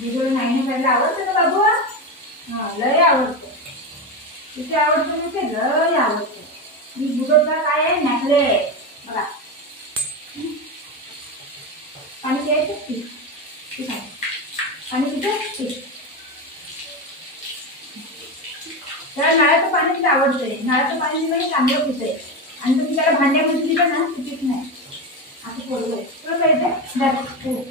बिजोड नाही खायला आवडतं का बाबू? हा, लय आवडतं. किती आवडतं म्हणजे लय आवडतं. मी बिजोडचा काय आहे नेकलेस बघा. पाणी प्यायचं ठीक आहे. पाणी पिते त्याला नळाचं पाणी आवडतंय. नळाचं पाणी म्हणजे चांगलं पितंय आणि तुम्ही त्याला भांड्यामध्ये दिलं ना पित नाही असं बोलतोय. तुला कळतंय?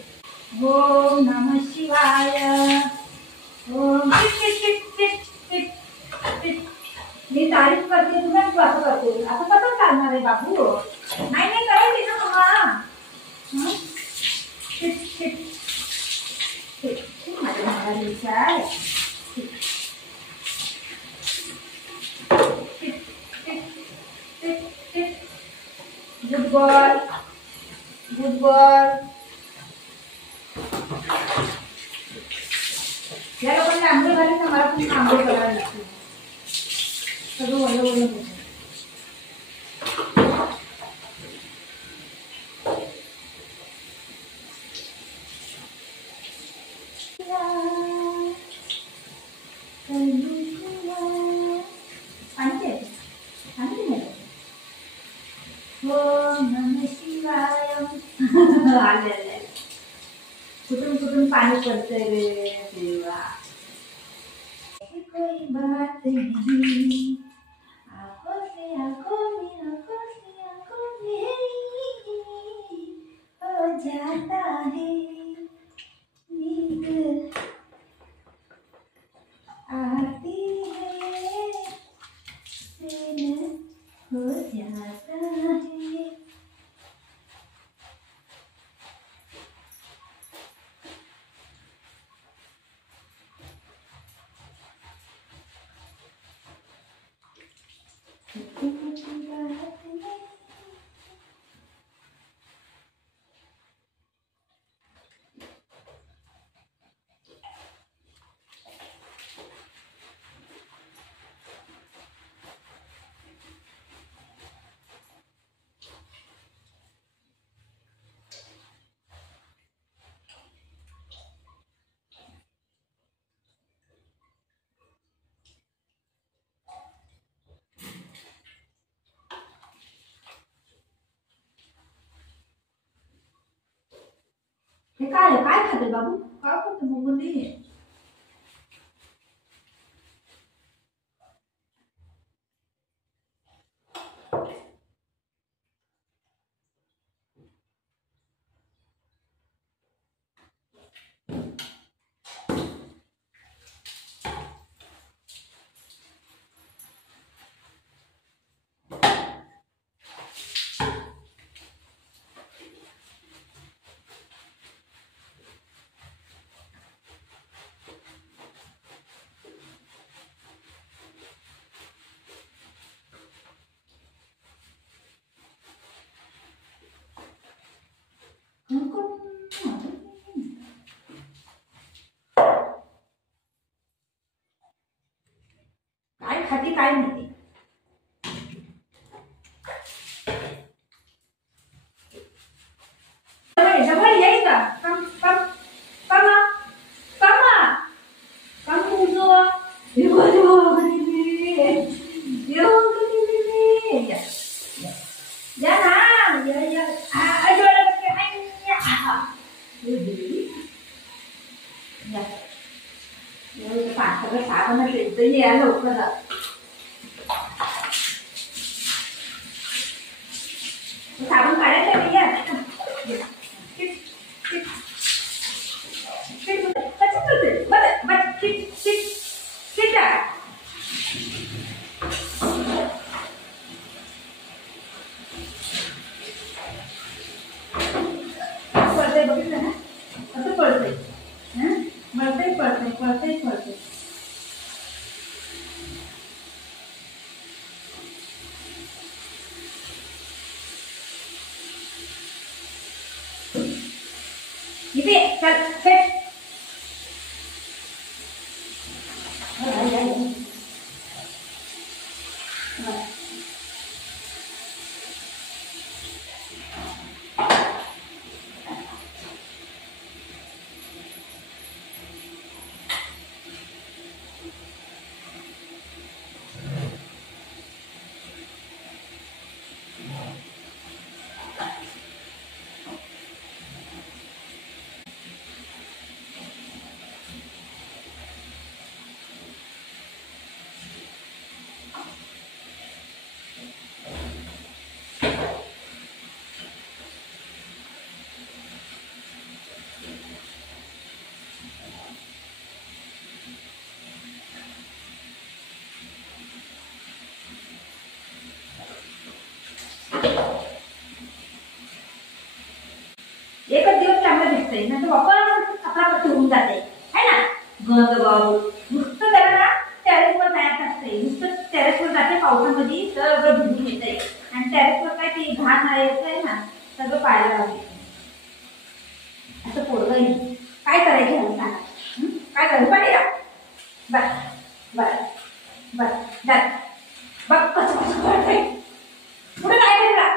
ओम नमः शिवाय. ओम मी तारीफ करते तुला तू असं करते. असं कसं चालणार आहे बाबू? नाही नाही करायची ना मम्मा. माझ्या भावाला विचार. Good boy good boy. या लोकांना आंघोळ झाली ना मला पण आंघोळ करायला लागते. सगळं वळलं वळलं होतं. कुठून कुठून पाणी पडतंय रे देवा. कोई बात नहीं आंखों से हो जाता है नींद आती है हो जाता है. हे काय खाते बाबू? काय करते मुली? काय खाते काय माहिती. जवळ येईल का? कम कम कमा कमा कम तुझो या ना या अजोला पाच साबण या लवकर. साबण काढायचं नाही या. बघितलं ना असं पडतंय. पडतंय. इथे चल सेट. आवडते, नंतर वापस कपडा होऊन जाते है ना. गंध बाबू नुसतं त्याला ना टेरेसवर जायचं असते, नुसतं टेरेसवर जाते पावसामध्ये सगळं भिजून येते आणि टेरेसवर काय ती घाण आहे ना सगळं पाहायला लागते. असं पोरगं काय करायचं आहे सांगा. काय करायचं पाणी द्या. बस बस बस जात बघ कसं कसं कळतंय. कुठे जायचंय तुला,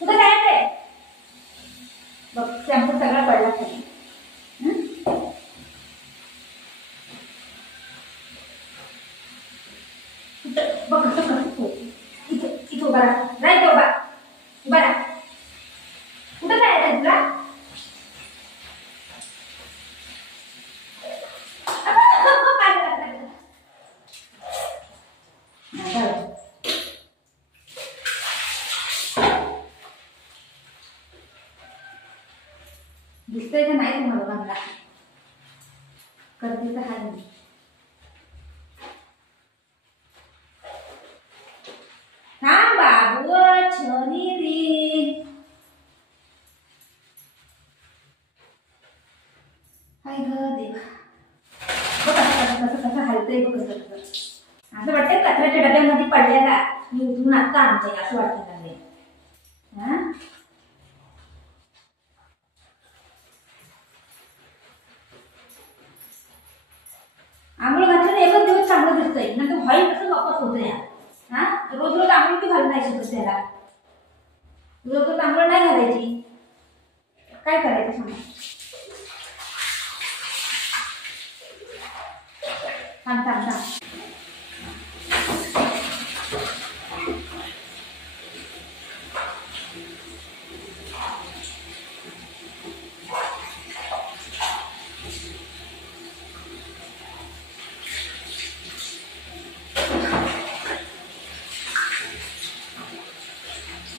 कुठे जायचंय बघ. शॅम्पू सगळा पडला खाली. बघ कसं कसं इथं इथं उभा राहा, राहायचं उभा उभा राहा. कुठं जायचंय तुला. दिसतंय का नाही तुम्हाला बांधला करते तर हाय मी. हा बाबू छनी रे हाय ग देवा. बघ कसं कसं कसं हलतंय बघ कसं कसं. असं वाटतंय कचऱ्याच्या डब्यामध्ये पडलेला मी उठून आता आणते असं वाटतं लागले. हा आंघोळ घातलं एकच दिवस चांगलं दिसतंय, नंतर व्हाईट कसं वापस होतं या. हा रोज रोज आंघोळ की घालून नाही शकत त्याला. रोज रोज आंघोळ नाही घालायची. काय करायचं सांगा. थांब थांब थांब.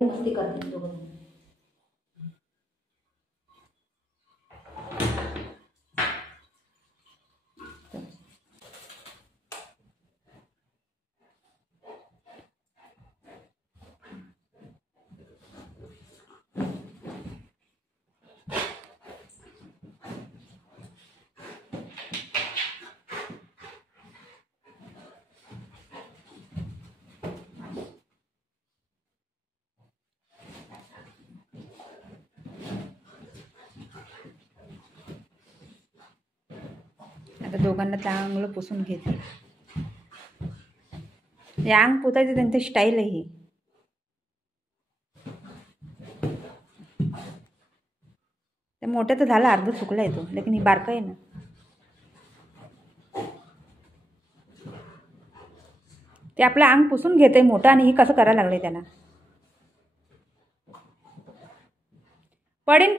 मस्ती करते दोघं. आता दोघांना चांगलं पुसून घेते. हे अंग पुतायचं त्यांची स्टाईल आहे ही. त्या मोठ्या तर झाला अर्ध सुकला येतो, लेकिन ही बारका आहे ना. ते आपलं अंग पुसून घेते मोठं आणि हे कसं करायला लागले त्याला. पडेन